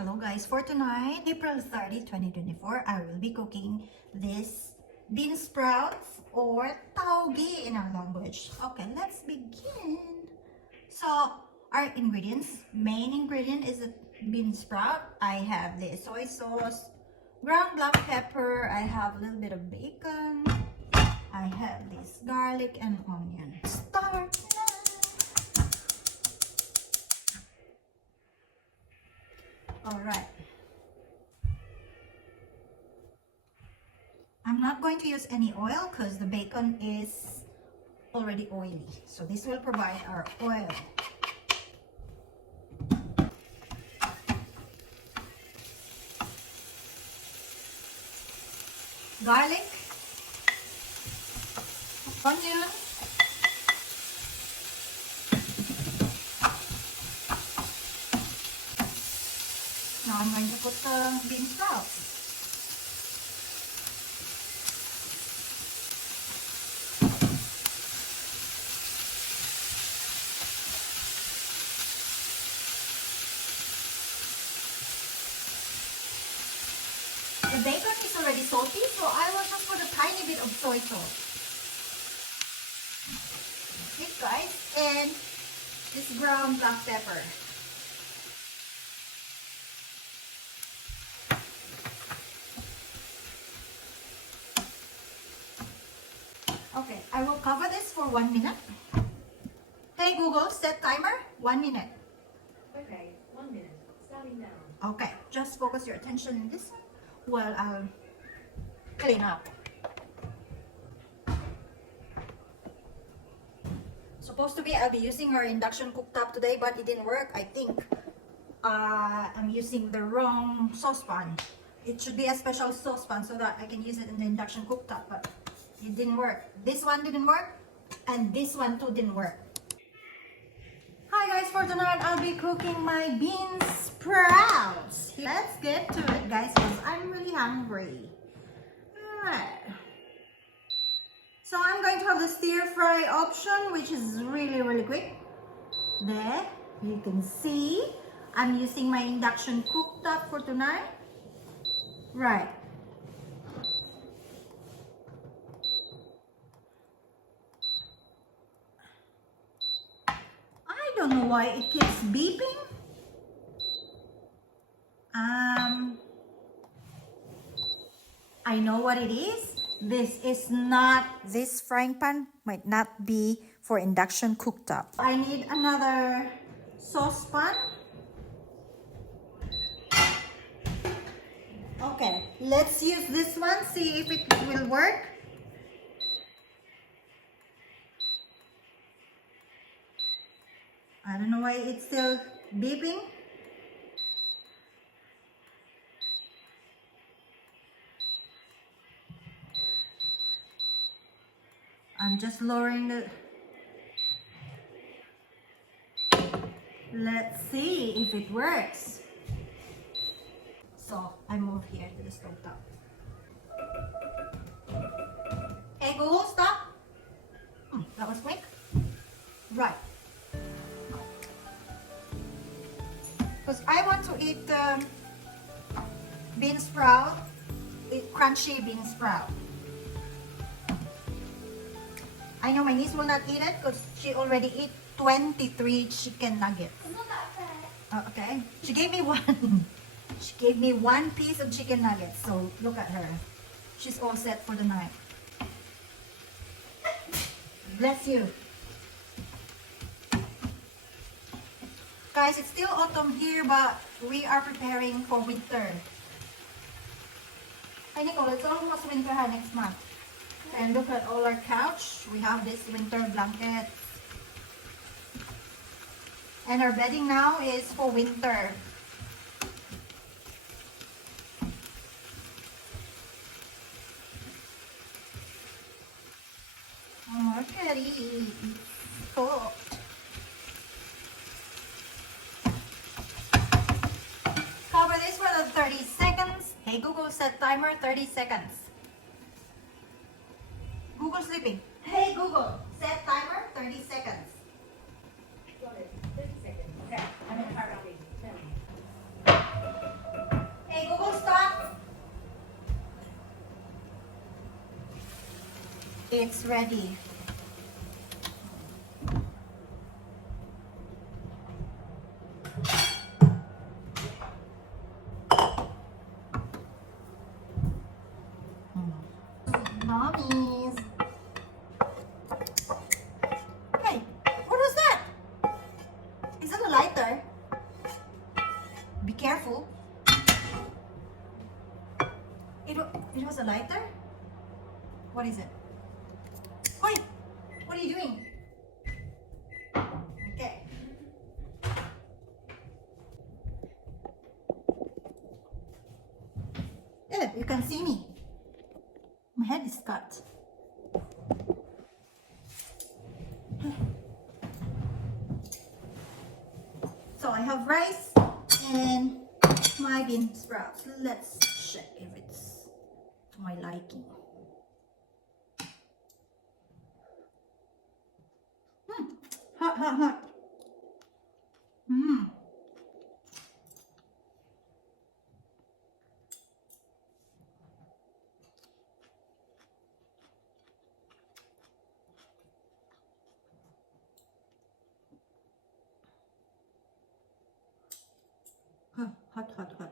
Hello guys, for tonight, April 30, 2024, I will be cooking this bean sprouts or tawgi in our language. Okay, let's begin. So, our ingredients, main ingredient is the bean sprout. I have the soy sauce, ground black pepper, I have a little bit of bacon, I have this garlic and onion. Start now. Alright. I'm not going to use any oil because the bacon is already oily. So this will provide our oil. Garlic, onion, now I'm going to put the bean sprouts. The bacon is already salty, so I will just put a tiny bit of soy sauce. This guys, and this ground black pepper. Okay, I will cover this for 1 minute. Hey Google, set timer, 1 minute. Okay, 1 minute. Starting now. Okay, just focus your attention in this one while I'll clean up. Supposed to be I'll be using our induction cooktop today, but it didn't work. I think I'm using the wrong saucepan. It should be a special saucepan so that I can use it in the induction cooktop, but it didn't work. This one didn't work, and this one too didn't work. Hi guys, for tonight I'll be cooking my bean sprouts. Let's get to it guys, because I'm really hungry. Alright. So I'm going to have the stir fry option, which is really quick. There, you can see I'm using my induction cooktop for tonight. Right. I don't know why it keeps beeping. I know what it is. This frying pan might not be for induction cooktop. I need another saucepan. Okay, let's use this one, see if it will work. I don't know why it's still beeping. I'm just lowering the... Let's see if it works. So, I move here to the stove top. Hey Google, stop! That was quick. Right. Because I want to eat bean sprout, crunchy bean sprout. I know my niece will not eat it because she already ate 23 chicken nuggets. It's not that bad. Okay. She gave me one. She gave me one piece of chicken nuggets. So look at her. She's all set for the night. Bless you. Guys, it's still autumn here, but we are preparing for winter. Hey Nicole, it's almost winter next month. And look at all our couch. We have this winter blanket. And our bedding now is for winter. Oh, Teddy. Cool. Cover this for the 30 seconds. Hey Google, set timer 30 seconds. Google sleeping. Hey Google, set timer 30 seconds. Got it. 30 seconds. Okay. I'm in a hurry. It's ready. Mommies. Hey, what was that? Is that a lighter? Be careful. It was a lighter? What is it? Oi! What are you doing? Okay. Yeah, you can see me. My head is cut. So I have rice and my bean sprouts. Let's check if it's to my liking. Hot, hot, hot. Mmm. Hot, hot, hot.